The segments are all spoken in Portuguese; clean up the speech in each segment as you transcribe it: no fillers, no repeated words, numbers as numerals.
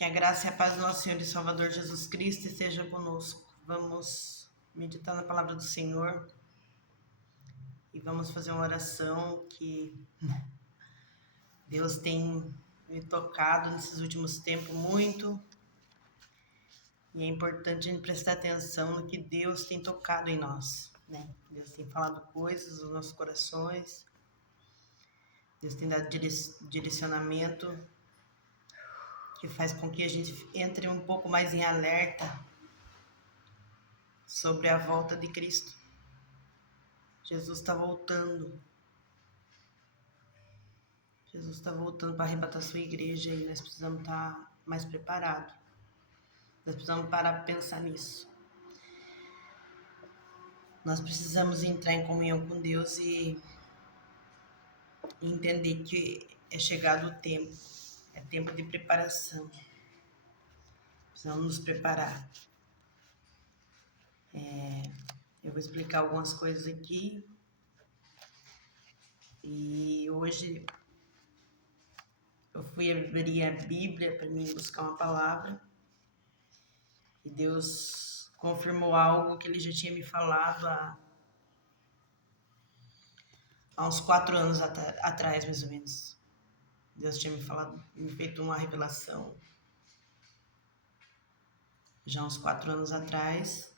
Que a graça e a paz do nosso Senhor e Salvador Jesus Cristo esteja conosco. Vamos meditar na palavra do Senhor e vamos fazer uma oração que Deus tem me tocado nesses últimos tempos muito. E é importante a gente prestar atenção no que Deus tem tocado em nós, né? Deus tem falado coisas nos nossos corações. Deus tem dado direcionamento que faz com que a gente entre um pouco mais em alerta sobre a volta de Cristo. Jesus está voltando. Jesus está voltando para arrebatar a sua igreja e nós precisamos estar mais preparados. Nós precisamos parar para pensar nisso. Nós precisamos entrar em comunhão com Deus e entender que é chegado o tempo. É tempo de preparação. Precisamos nos preparar. Eu vou explicar algumas coisas aqui. E hoje eu fui abrir a Bíblia para mim buscar uma palavra. E Deus confirmou algo que Ele já tinha me falado há uns 4 anos atrás, mais ou menos. Deus tinha me falado, me feito uma revelação já há uns 4 anos atrás.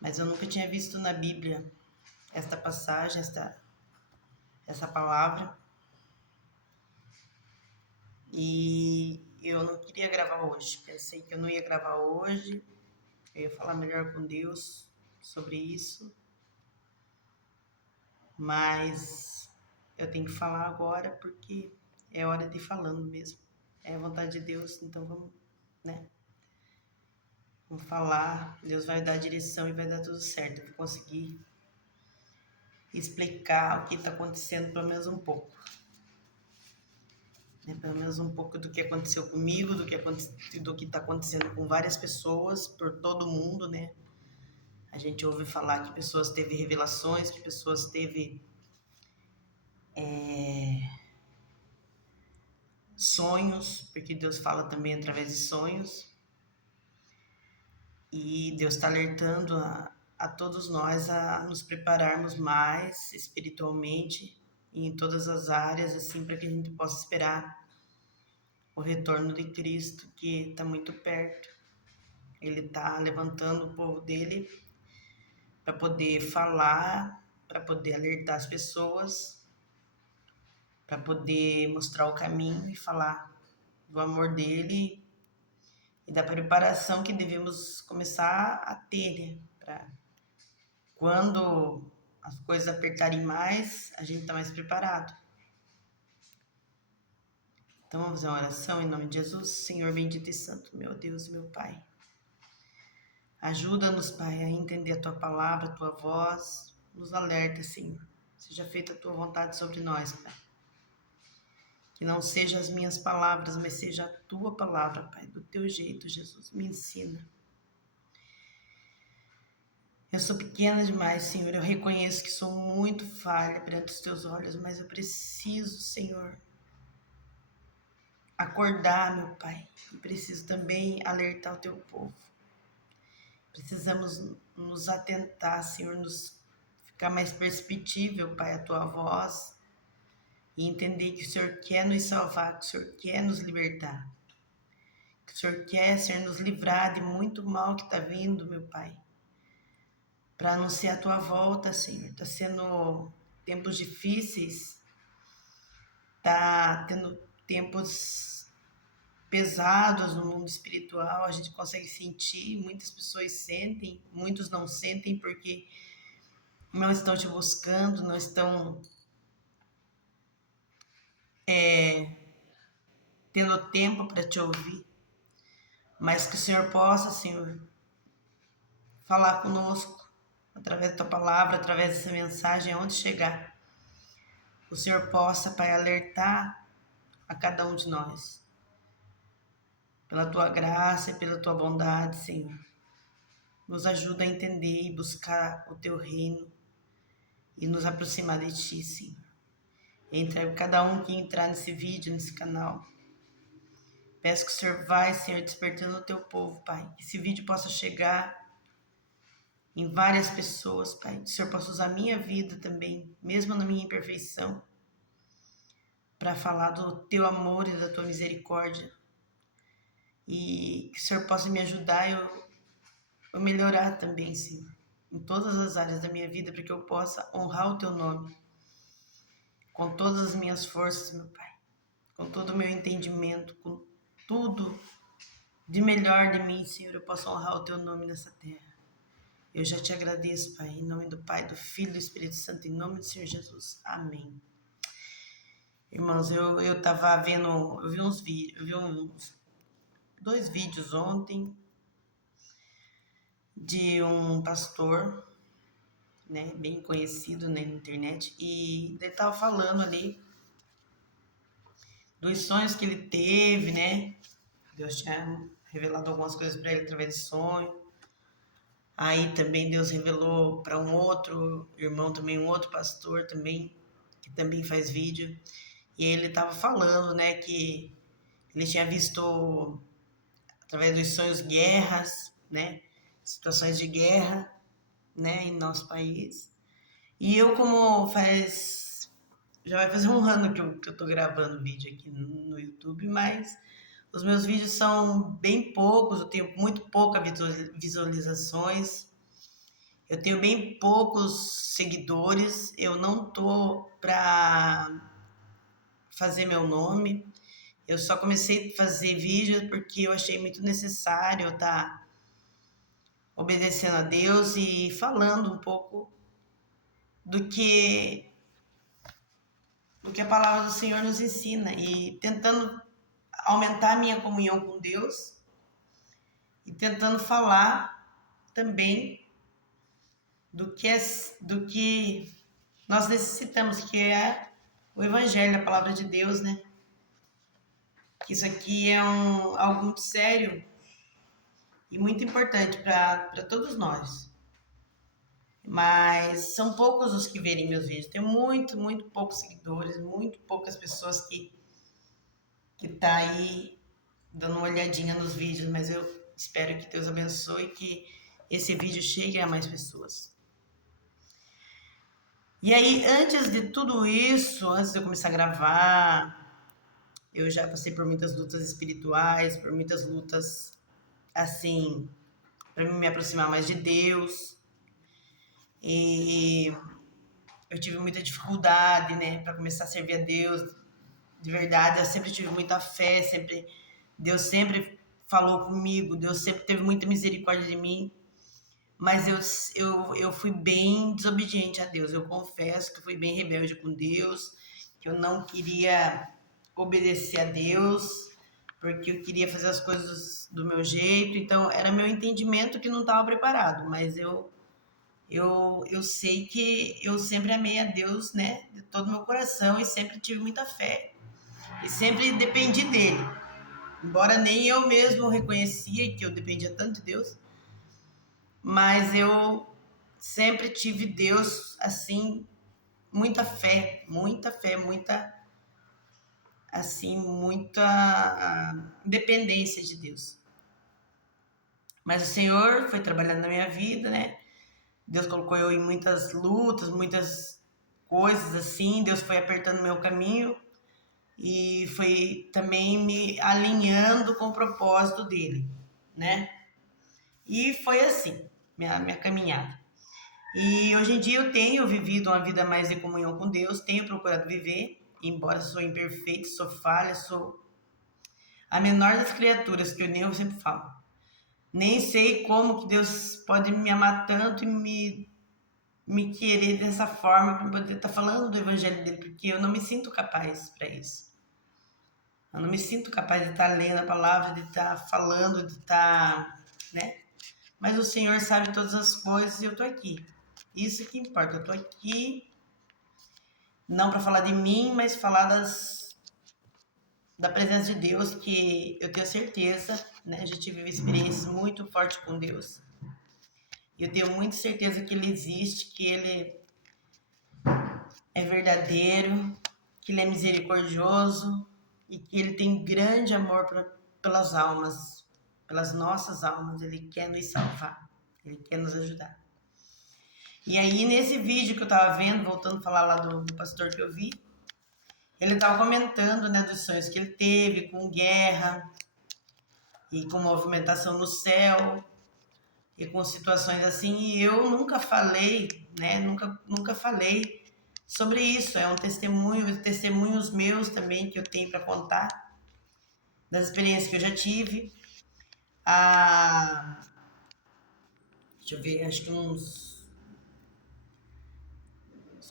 Mas eu nunca tinha visto na Bíblia esta passagem, essa palavra. E eu não queria gravar hoje. Pensei que eu não ia gravar hoje. Eu ia falar melhor com Deus sobre isso. Mas eu tenho que falar agora porque é hora de ir falando mesmo. É a vontade de Deus, então vamos, né? Vamos falar. Deus vai dar a direção e vai dar tudo certo. Eu vou conseguir explicar o que está acontecendo, pelo menos um pouco. Pelo menos um pouco do que aconteceu comigo, do que está acontecendo com várias pessoas, por todo mundo, né? A gente ouve falar que pessoas teve revelações, que pessoas teve sonhos, porque Deus fala também através de sonhos. E Deus está alertando a todos nós a nos prepararmos mais espiritualmente e em todas as áreas, assim, para que a gente possa esperar o retorno de Cristo, que está muito perto. Ele está levantando o povo dele para poder falar, para poder alertar as pessoas, para poder mostrar o caminho e falar do amor dele e da preparação que devemos começar a ter, né? Para quando as coisas apertarem mais, a gente está mais preparado. Então vamos fazer uma oração em nome de Jesus. Senhor bendito e santo, meu Deus e meu Pai. Ajuda-nos, Pai, a entender a Tua palavra, a Tua voz. Nos alerta, Senhor. Seja feita a Tua vontade sobre nós, Pai. Que não sejam as minhas palavras, mas seja a Tua palavra, Pai. Do Teu jeito, Jesus. Me ensina. Eu sou pequena demais, Senhor. Eu reconheço que sou muito falha perante os Teus olhos, mas eu preciso, Senhor, acordar, meu Pai. E preciso também alertar o Teu povo. Precisamos nos atentar, Senhor, nos ficar mais perceptível, Pai, a Tua voz e entender que o Senhor quer nos salvar, que o Senhor quer nos libertar, que o Senhor quer, Senhor, nos livrar de muito mal que está vindo, meu Pai, para anunciar a Tua volta, Senhor. Está sendo tempos difíceis, está tendo tempos pesados no mundo espiritual, a gente consegue sentir, muitas pessoas sentem, muitos não sentem porque não estão te buscando, não estão tendo tempo para te ouvir, mas que o Senhor possa, Senhor, falar conosco através da Tua palavra, através dessa mensagem, aonde chegar. O Senhor possa, Pai, alertar a cada um de nós, pela Tua graça e pela Tua bondade, Senhor. Nos ajuda a entender e buscar o Teu reino e nos aproximar de Ti, Senhor. Entre cada um que entrar nesse vídeo, nesse canal, Peço que o Senhor vai, Senhor, despertando o teu povo, Pai. Que esse vídeo possa chegar em várias pessoas, Pai. Que o Senhor possa usar a minha vida também, mesmo na minha imperfeição, para falar do teu amor e da tua misericórdia. E que o Senhor possa me ajudar a eu melhorar também, Senhor, em todas as áreas da minha vida, para que eu possa honrar o teu nome com todas as minhas forças, meu Pai, com todo o meu entendimento, com tudo de melhor de mim, Senhor, eu posso honrar o teu nome nessa terra. Eu já te agradeço, Pai, em nome do Pai, do Filho e do Espírito Santo, em nome do Senhor Jesus. Amém. Irmãos, eu tava vendo, eu vi uns vídeos, dois vídeos ontem de um pastor, né, bem conhecido, né, na internet, e ele tava falando ali dos sonhos que ele teve, né? Deus tinha revelado algumas coisas para ele através de sonho. Aí também Deus revelou para um outro irmão também, um outro pastor também, que também faz vídeo. E ele estava falando, né, que ele tinha visto através dos sonhos guerras, né, situações de guerra, né, em nosso país. E eu, como já vai fazer um ano que eu tô gravando vídeo aqui no YouTube, mas os meus vídeos são bem poucos, eu tenho muito poucas visualizações, eu tenho bem poucos seguidores, eu não tô pra fazer meu nome, eu só comecei a fazer vídeos porque eu achei muito necessário estar obedecendo a Deus e falando um pouco do que a palavra do Senhor nos ensina e tentando aumentar a minha comunhão com Deus e tentando falar também do que nós necessitamos, que é o Evangelho, a palavra de Deus, né? Que isso aqui é algo muito sério e muito importante para todos nós. Mas são poucos os que verem meus vídeos. Tenho muito poucos seguidores, muito poucas pessoas que tá aí dando uma olhadinha nos vídeos, mas eu espero que Deus abençoe e que esse vídeo chegue a mais pessoas. E aí, antes de tudo isso, antes de eu começar a gravar, eu já passei por muitas lutas espirituais, por muitas lutas, assim, para me aproximar mais de Deus. E eu tive muita dificuldade, né, para começar a servir a Deus. De verdade, eu sempre tive muita fé, Deus sempre falou comigo, Deus sempre teve muita misericórdia de mim, mas eu fui bem desobediente a Deus, eu confesso que fui bem rebelde com Deus, que eu não queria obedecer a Deus, porque eu queria fazer as coisas do meu jeito, então era meu entendimento que não estava preparado, mas eu sei que eu sempre amei a Deus, né, de todo o meu coração e sempre tive muita fé. E sempre dependi dele. Embora nem eu mesmo reconhecia que eu dependia tanto de Deus, mas eu sempre tive Deus, assim, muita fé, assim, muita dependência de Deus. Mas o Senhor foi trabalhando na minha vida, né? Deus colocou eu em muitas lutas, muitas coisas assim, Deus foi apertando meu caminho e foi também me alinhando com o propósito dele, né? E foi assim, minha caminhada. E hoje em dia eu tenho vivido uma vida mais de comunhão com Deus, tenho procurado viver, embora sou imperfeito, sou falha, sou a menor das criaturas, que eu sempre falo. Nem sei como que Deus pode me amar tanto e me querer dessa forma para poder estar falando do evangelho dele, porque eu não me sinto capaz para isso. Eu não me sinto capaz de estar lendo a palavra, de estar falando, de estar, né? Mas o Senhor sabe todas as coisas e eu tô aqui. Isso que importa. Eu tô aqui não para falar de mim, mas falar da presença de Deus, que eu tenho certeza, né? Eu já tive experiências muito fortes com Deus. E eu tenho muita certeza que Ele existe, que Ele é verdadeiro, que Ele é misericordioso e que Ele tem grande amor pelas almas, pelas nossas almas. Ele quer nos salvar, ele quer nos ajudar. E aí, nesse vídeo que eu tava vendo, voltando a falar lá do pastor que eu vi, ele tava comentando, né, dos sonhos que ele teve com guerra e com movimentação no céu e com situações assim, e eu nunca falei, né, nunca falei sobre isso. É um testemunho, testemunhos meus também que eu tenho para contar, das experiências que eu já tive. Deixa eu ver, acho que uns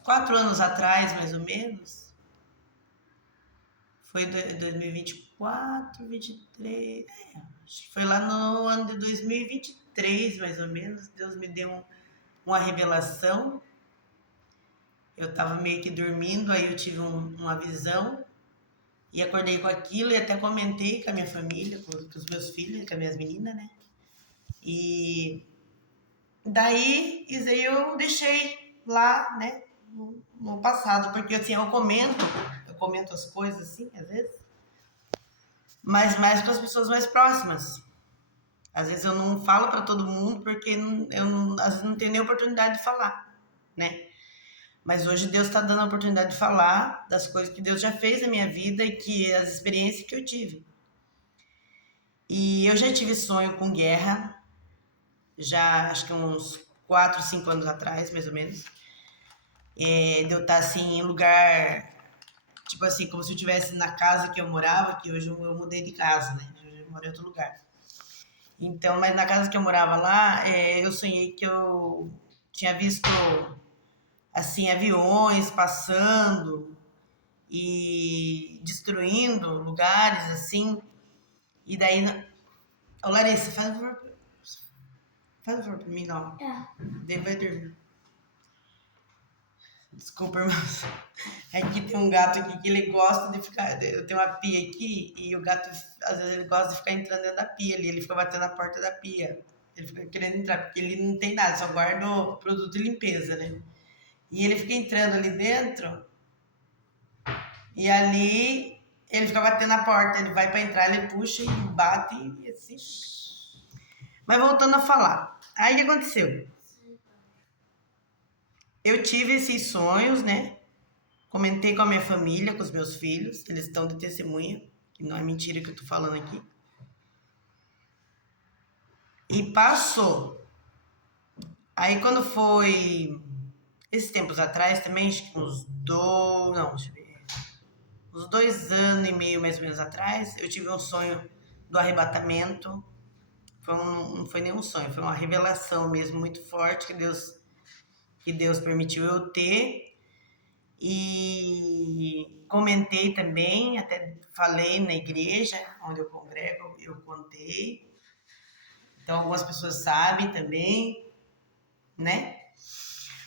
4 anos atrás, mais ou menos, foi 2024, 23, acho que foi lá no ano de 2023, mais ou menos, Deus me deu uma revelação. Eu estava meio que dormindo, aí eu tive uma visão e acordei com aquilo e até comentei com a minha família, com os meus filhos, com as minhas meninas, né? E daí, isso aí eu deixei lá, né, no passado, porque assim, eu comento as coisas assim, às vezes, mas mais com as pessoas mais próximas. Às vezes eu não falo para todo mundo porque eu não, às vezes não tenho nem oportunidade de falar, né? Mas hoje Deus está dando a oportunidade de falar das coisas que Deus já fez na minha vida e que as experiências que eu tive. E eu já tive sonho com guerra, já acho que uns 4, 5 anos atrás, mais ou menos. De eu estar assim em lugar, tipo assim, como se eu estivesse na casa que eu morava, que hoje eu mudei de casa, né? Hoje eu moro em outro lugar. Então, mas na casa que eu morava lá, eu sonhei que eu tinha visto, assim, aviões passando e destruindo lugares, assim. E daí, ô Larissa, faz um favor pra mim, não. Daí vai dormir. Desculpa, irmãos. Aqui tem um gato aqui que ele gosta de ficar. Eu tenho uma pia aqui e o gato, às vezes, ele gosta de ficar entrando dentro da pia ali. Ele fica batendo na porta da pia. Ele fica querendo entrar, porque ele não tem nada, só guarda o produto de limpeza, né? E ele fica entrando ali dentro e ali ele fica batendo na porta. Ele vai pra entrar, ele puxa e bate e assim. Mas voltando a falar. Aí o que aconteceu? Eu tive esses sonhos, né? Comentei com a minha família, com os meus filhos, eles estão de testemunha, que não é mentira que eu tô falando aqui. E passou. Aí quando foi esses tempos atrás também, acho que uns 2 anos e meio mais ou menos atrás, eu tive um sonho do arrebatamento. Não foi nenhum sonho, foi uma revelação mesmo muito forte que Deus permitiu eu ter. E comentei também, até falei na igreja onde eu congrego, eu contei. Então algumas pessoas sabem também, né?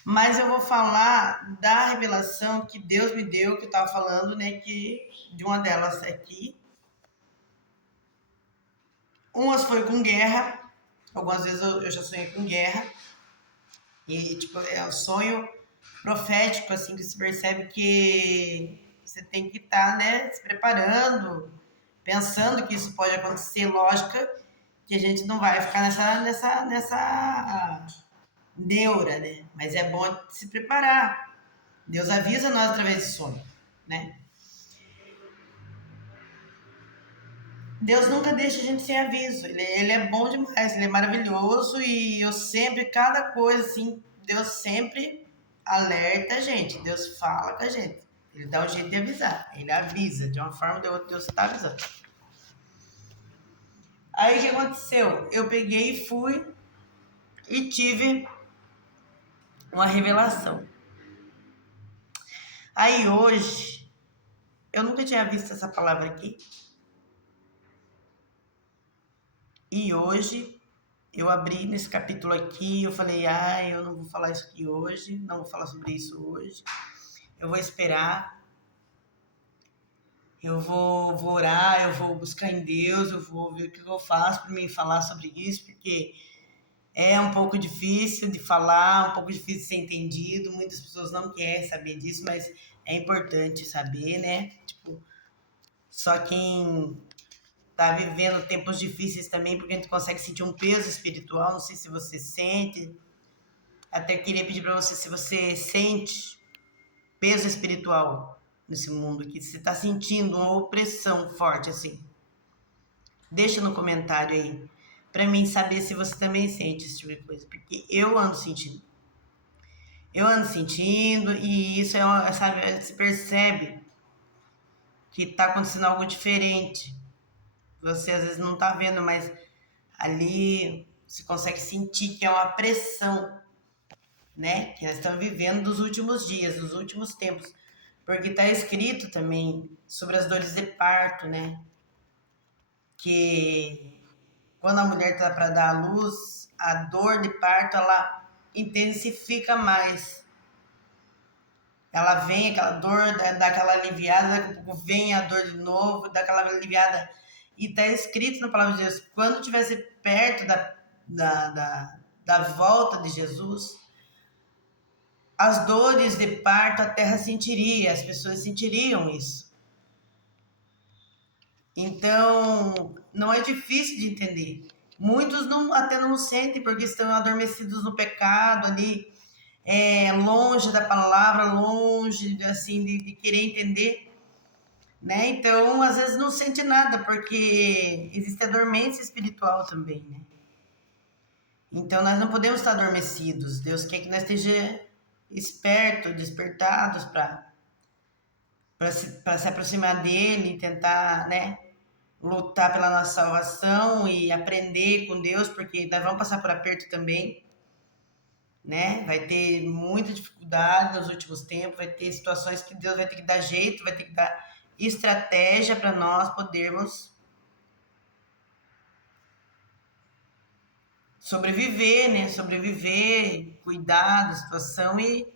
Mas eu vou falar da revelação que Deus me deu, que eu estava falando, né? Que de uma delas aqui. Umas foi com guerra, algumas vezes eu já sonhei com guerra. E tipo, é um sonho profético, assim, que se percebe que você tem que estar, né, se preparando, pensando que isso pode acontecer. Lógica que a gente não vai ficar nessa neura, né? Mas é bom se preparar. Deus avisa nós através de sonho, né? Deus nunca deixa a gente sem aviso. Ele é bom demais, ele é maravilhoso e eu sempre, cada coisa assim, Deus sempre alerta a gente. Deus fala com a gente. Ele dá um jeito de avisar. Ele avisa, de uma forma ou de outra, Deus está avisando. Aí o que aconteceu? Eu peguei e fui e tive uma revelação. Aí hoje, eu nunca tinha visto essa palavra aqui. E hoje, eu abri nesse capítulo aqui, eu falei, eu não vou falar isso aqui hoje, não vou falar sobre isso hoje. Eu vou esperar, eu vou orar, eu vou buscar em Deus, eu vou ver o que eu faço para mim falar sobre isso, porque é um pouco difícil de falar, um pouco difícil de ser entendido, muitas pessoas não querem saber disso, mas é importante saber, né? Tipo, só quem tá vivendo tempos difíceis também, porque a gente consegue sentir um peso espiritual, não sei se você sente. Até queria pedir para você se você sente peso espiritual nesse mundo aqui, se você está sentindo uma opressão forte assim. Deixa no comentário aí, para mim saber se você também sente esse tipo de coisa, porque eu ando sentindo. Eu ando sentindo e isso sabe, se percebe que está acontecendo algo diferente. Você às vezes não está vendo, mas ali você consegue sentir que é uma pressão, né? Que nós estamos vivendo dos últimos dias, dos últimos tempos. Porque está escrito também sobre as dores de parto, né? Que quando a mulher está para dar à luz, a dor de parto, ela intensifica mais. Ela vem, aquela dor, dá aquela aliviada, daqui a pouco vem a dor de novo, dá aquela aliviada. E está escrito na palavra de Deus, quando estivesse perto da volta de Jesus, as dores de parto a terra sentiria, as pessoas sentiriam isso. Então, não é difícil de entender. Muitos até não sentem porque estão adormecidos no pecado ali, longe da palavra, longe assim, de querer entender, né? Então, às vezes não sente nada, porque existe a dormência espiritual também, né? Então, nós não podemos estar adormecidos. Deus quer que nós estejamos espertos, despertados para se aproximar dele e tentar, né, lutar pela nossa salvação e aprender com Deus, porque nós vamos passar por aperto também, né? Vai ter muita dificuldade nos últimos tempos, vai ter situações que Deus vai ter que dar jeito, vai ter que dar estratégia para nós podermos sobreviver, né? Sobreviver, cuidar da situação e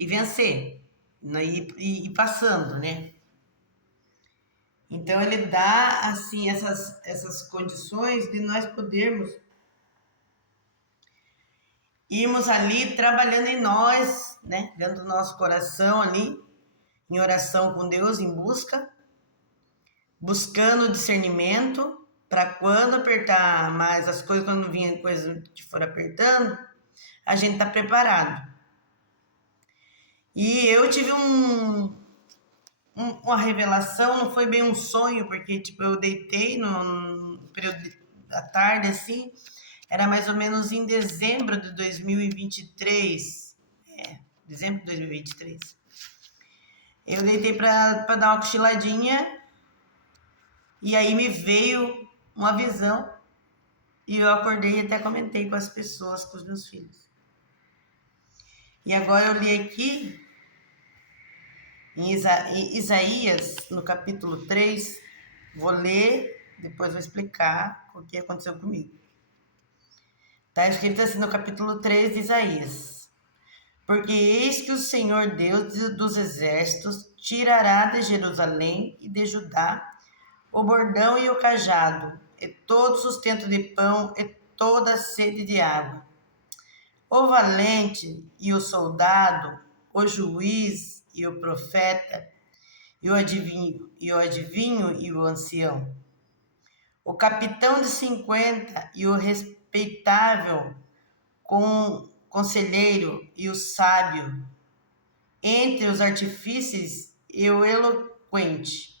vencer, né? E passando, né? Então ele dá assim essas condições de nós podermos irmos ali trabalhando em nós, né? Dentro do nosso coração ali, em oração com Deus, em buscando discernimento para quando apertar mais as coisas, quando vir coisa que for apertando, a gente tá preparado. E eu tive uma revelação, não foi bem um sonho, porque tipo eu deitei no período da tarde assim, era mais ou menos em dezembro de 2023. Dezembro de 2023. Eu deitei para dar uma cochiladinha e aí me veio uma visão e eu acordei e até comentei com as pessoas, com os meus filhos. E agora eu li aqui em Isaías, no capítulo 3, vou ler, depois vou explicar o que aconteceu comigo. Está escrito assim no capítulo 3 de Isaías: porque eis que o Senhor Deus dos exércitos tirará de Jerusalém e de Judá o bordão e o cajado, e todo sustento de pão, e toda sede de água. O valente e o soldado, o juiz e o profeta, e o adivinho e o ancião, o capitão de 50 e o respeitável conselheiro e o sábio, entre os artífices e o eloquente,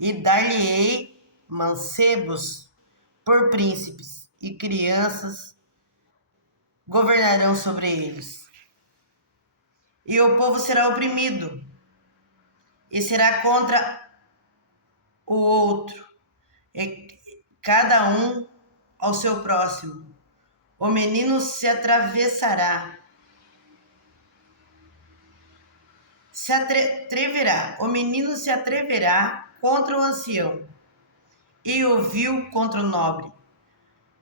e dar-lhe-ei mancebos por príncipes, e crianças governarão sobre eles. E o povo será oprimido, e será contra o outro, e cada um ao seu próximo. O menino se atravessará, o menino se atreverá contra o ancião, e o vil contra o nobre.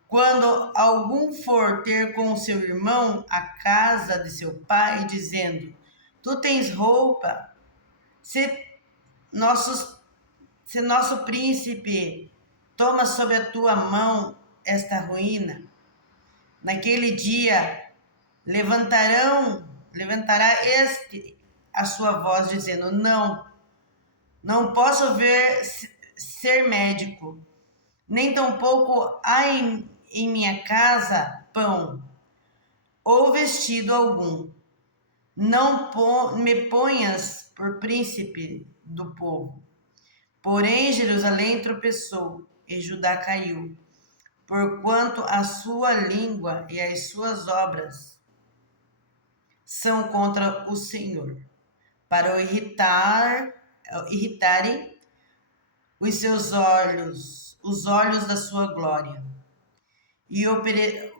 Quando algum for ter com o seu irmão a casa de seu pai, dizendo: tu tens roupa, se nosso príncipe toma sob a tua mão esta ruína, naquele dia levantará este a sua voz, dizendo: não posso ver ser médico, nem tampouco há em minha casa pão ou vestido algum. Não me ponhas por príncipe do povo. Porém, Jerusalém tropeçou e Judá caiu, porquanto a sua língua e as suas obras são contra o Senhor, para o irritarem os seus olhos, os olhos da sua glória. E o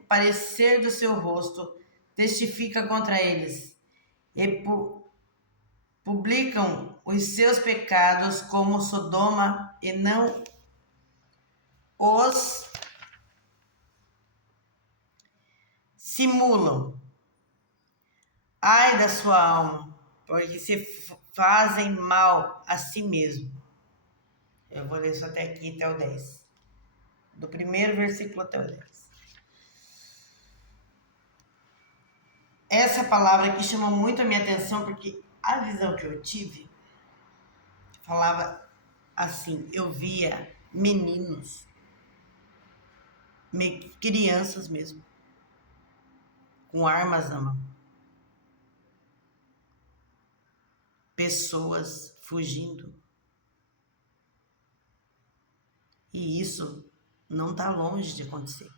parecer do seu rosto testifica contra eles, e publicam os seus pecados como Sodoma, e não os simulam. Ai da sua alma, porque se fazem mal a si mesmo. Eu vou ler isso até aqui, até o 10. Do primeiro versículo até o 10. Essa palavra aqui chamou muito a minha atenção, porque a visão que eu tive falava assim, eu via meninos, crianças mesmo, com armas na mão. Pessoas fugindo. E isso não está longe de acontecer.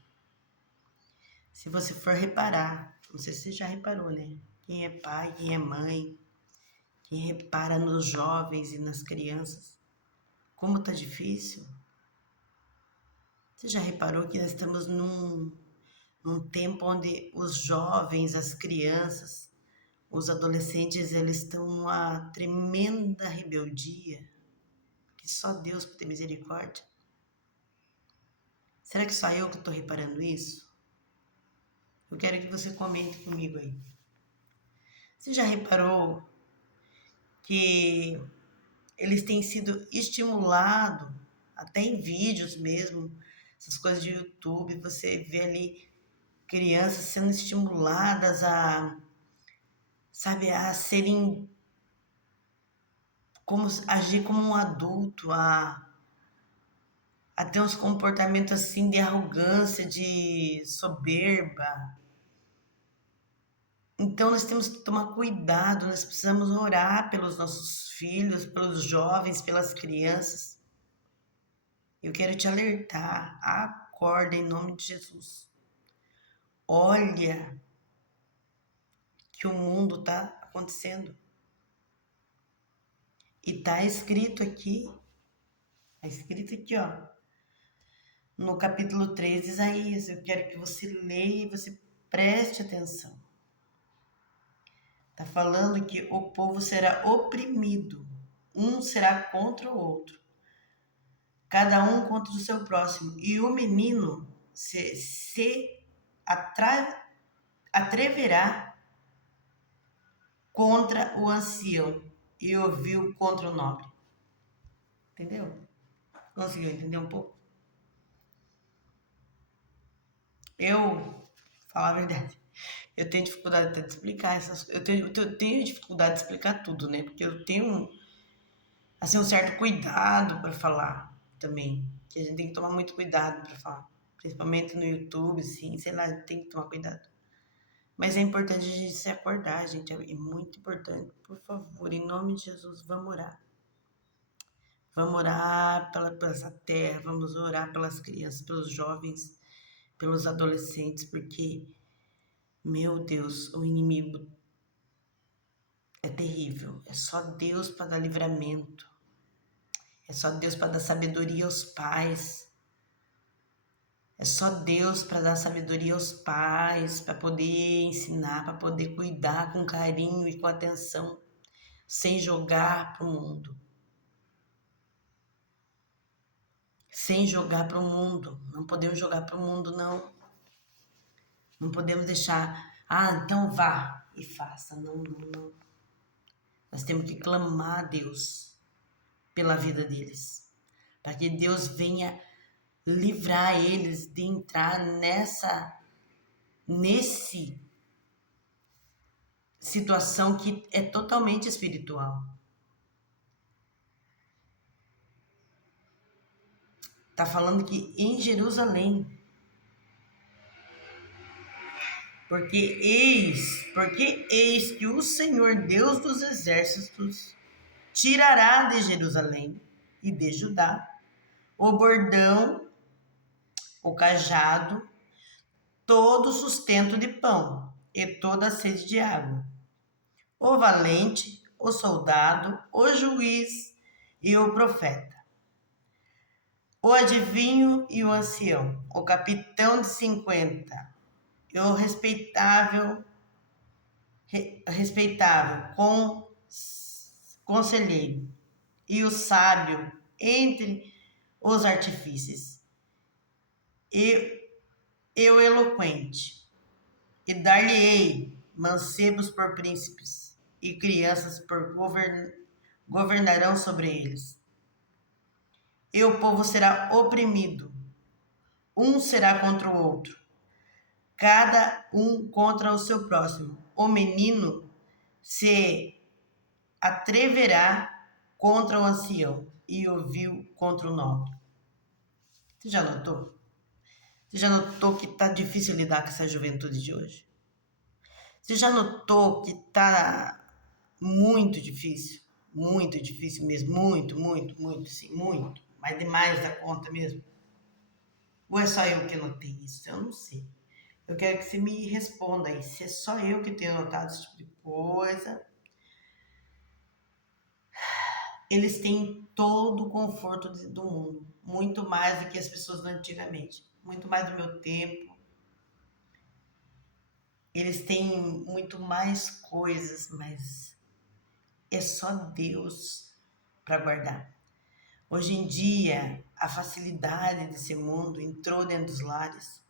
Se você for reparar, não sei se você já reparou, né? Quem é pai, quem é mãe, quem repara nos jovens e nas crianças, como tá difícil. Você já reparou que nós estamos num tempo onde os jovens, as crianças, os adolescentes, eles estão numa tremenda rebeldia, que só Deus pode ter misericórdia. Será que só eu que estou reparando isso? Eu quero que você comente comigo aí. Você já reparou que eles têm sido estimulados, até em vídeos mesmo, essas coisas de YouTube, você vê ali crianças sendo estimuladas a, sabe, a serem, como agir como um adulto, a ter uns comportamentos assim de arrogância, de soberba. Então nós temos que tomar cuidado, nós precisamos orar pelos nossos filhos, pelos jovens, pelas crianças. Eu quero te alertar, acorda em nome de Jesus. Olha que o mundo está acontecendo. E está escrito aqui, ó, no capítulo 3 de Isaías. Eu quero que você leia e você preste atenção. Está falando que o povo será oprimido, um será contra o outro, cada um contra o seu próximo, e o menino se atreverá contra o ancião e o vil contra o nobre. Entendeu? Conseguiu entender um pouco? Eu, falar a verdade, eu tenho dificuldade até de explicar essas coisas. Eu tenho dificuldade de explicar tudo, né? Porque eu tenho assim, um certo cuidado para falar também. Que a gente tem que tomar muito cuidado para falar. Principalmente no YouTube, assim, sei lá, tem que tomar cuidado. Mas é importante a gente se acordar, gente. É muito importante. Por favor, em nome de Jesus, vamos orar. Vamos orar pela essa terra, vamos orar pelas crianças, pelos jovens, pelos adolescentes, porque, meu Deus, o inimigo é terrível. É só Deus para dar livramento. É só Deus para dar sabedoria aos pais. É só Deus para dar sabedoria aos pais, para poder ensinar, para poder cuidar com carinho e com atenção, sem jogar para o mundo. Sem jogar para o mundo. Não podemos jogar para o mundo, não. Não podemos deixar, então vá e faça. Não, não, não. Nós temos que clamar a Deus pela vida deles, para que Deus venha livrar eles de entrar nesse situação que é totalmente espiritual. Está falando que em Jerusalém. Porque eis que o Senhor Deus dos exércitos tirará de Jerusalém e de Judá o bordão, o cajado, todo o sustento de pão e toda a sede de água, o valente, o soldado, o juiz e o profeta, o adivinho e o ancião, o capitão de 50, e o respeitável conselheiro, e o sábio entre os artífices, e o eloquente, e dar-lhe-ei mancebos por príncipes, e crianças por governarão sobre eles. E o povo será oprimido, um será contra o outro, cada um contra o seu próximo. O menino se atreverá contra o ancião e o vil contra o nobre. Você já notou? Você já notou que tá difícil lidar com essa juventude de hoje? Você já notou que tá muito difícil? Muito difícil mesmo. Muito, sim, muito. Mas demais da conta mesmo. Ou é só eu que notei isso? Eu não sei. Eu quero que você me responda aí. Se é só eu que tenho notado esse tipo de coisa. Eles têm todo o conforto do mundo. Muito mais do que as pessoas do antigamente. Muito mais do meu tempo. Eles têm muito mais coisas, mas é só Deus para guardar. Hoje em dia, a facilidade desse mundo entrou dentro dos lares.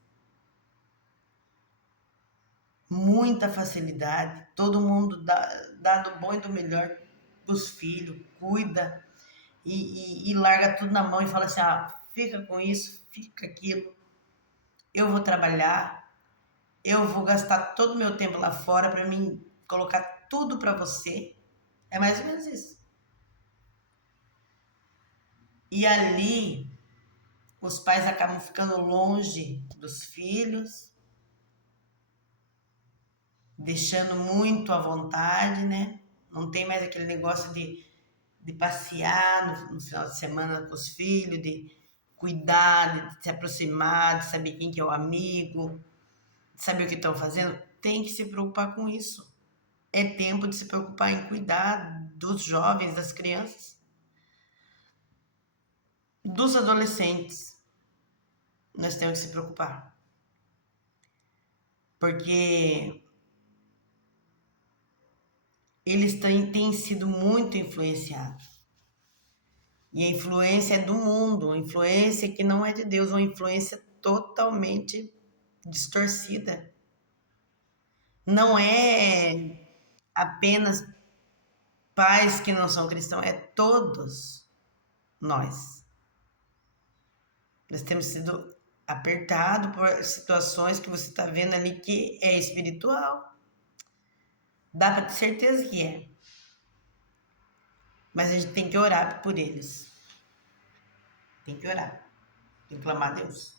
Muita facilidade. Todo mundo dá do bom e do melhor dos filhos, cuida e larga tudo na mão e fala assim: fica com isso, fica aquilo. Eu vou trabalhar, eu vou gastar todo o meu tempo lá fora para mim colocar tudo para você. É mais ou menos isso. E ali, os pais acabam ficando longe dos filhos, deixando muito à vontade, né? Não tem mais aquele negócio de passear no final de semana com os filhos, de cuidar, de se aproximar, de saber quem que é o amigo, de saber o que estão fazendo. Tem que se preocupar com isso. É tempo de se preocupar em cuidar dos jovens, das crianças, dos adolescentes. Nós temos que se preocupar. Porque eles têm sido muito influenciados. E a influência é do mundo, a influência que não é de Deus, uma influência totalmente distorcida. Não é apenas pais que não são cristãos, é todos nós. Nós temos sido apertados por situações que você está vendo ali que é espiritual. Dá para ter certeza que é. Mas a gente tem que orar por eles. Tem que orar. Tem que clamar a Deus.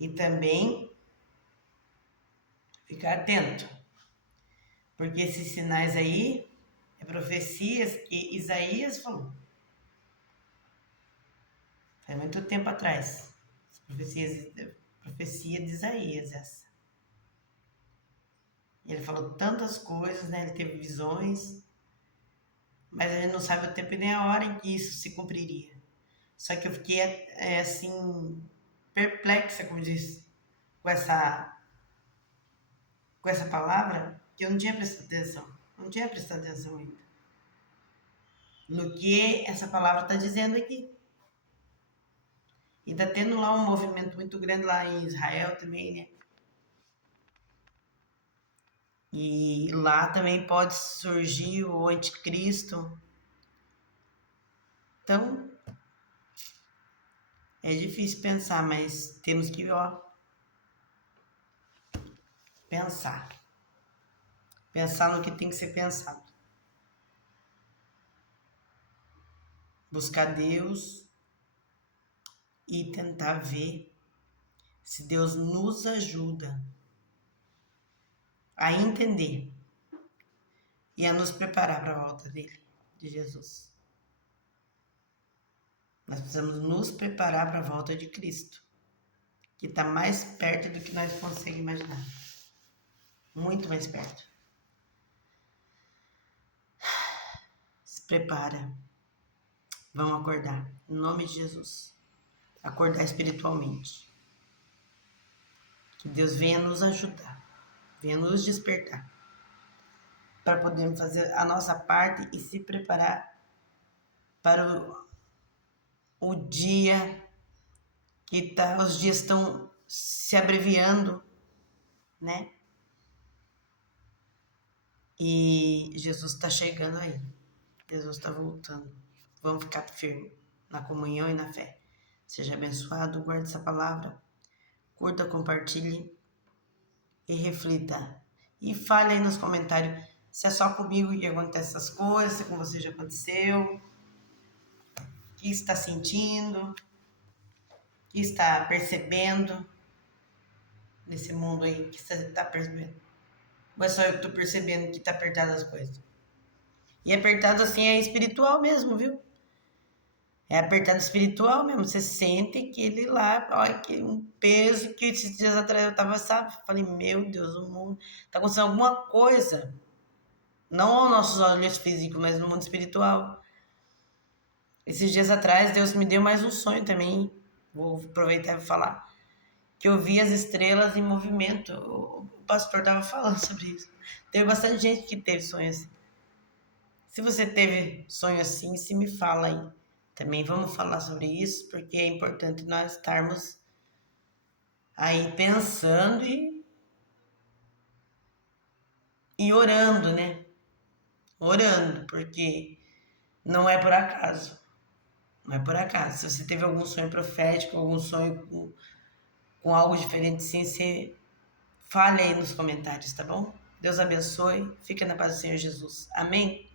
E também ficar atento. Porque esses sinais aí é profecias que Isaías falou. Faz muito tempo atrás. Profecia de Isaías essa. Ele falou tantas coisas, né? Ele teve visões. Mas a gente não sabe o tempo e nem a hora em que isso se cumpriria. Só que eu fiquei assim, perplexa, como diz, com essa palavra, que eu não tinha prestado atenção. Não tinha prestado atenção ainda. No que essa palavra está dizendo aqui. E está tendo lá um movimento muito grande lá em Israel também, né? E lá também pode surgir o anticristo. Então, é difícil pensar, mas temos que, pensar. Pensar no que tem que ser pensado. Buscar Deus e tentar ver se Deus nos ajuda a entender e a nos preparar para a volta dele, de Jesus. Nós precisamos nos preparar para a volta de Cristo, que está mais perto do que nós conseguimos imaginar. Muito mais perto. Se prepara. Vamos acordar. Em nome de Jesus. Acordar espiritualmente. Que Deus venha nos ajudar. Venha nos despertar. Para podermos fazer a nossa parte e se preparar para o dia que os dias estão se abreviando, né? E Jesus está chegando aí. Jesus está voltando. Vamos ficar firmes na comunhão e na fé. Seja abençoado, guarde essa palavra, curta, compartilhe e reflita. E fale aí nos comentários se é só comigo que acontece essas coisas, se com você já aconteceu, o que está sentindo, o que está percebendo nesse mundo aí, que você está percebendo. Ou é só eu que estou percebendo que está apertado as coisas? E apertado assim é espiritual mesmo, viu? É apertado espiritual mesmo. Você sente aquele lá, olha, que um peso que esses dias atrás eu tava, sabe? Falei, meu Deus, o mundo tá acontecendo alguma coisa. Não aos nossos olhos físicos, mas no mundo espiritual. Esses dias atrás, Deus me deu mais um sonho também. Vou aproveitar e falar. Que eu vi as estrelas em movimento. O pastor tava falando sobre isso. Teve bastante gente que teve sonho assim. Se você teve sonho assim, se me fala aí. Também vamos falar sobre isso, porque é importante nós estarmos aí pensando e orando, né? Orando, porque não é por acaso. Não é por acaso. Se você teve algum sonho profético, algum sonho com algo diferente, sim, você fale aí nos comentários, tá bom? Deus abençoe. Fica na paz do Senhor Jesus. Amém?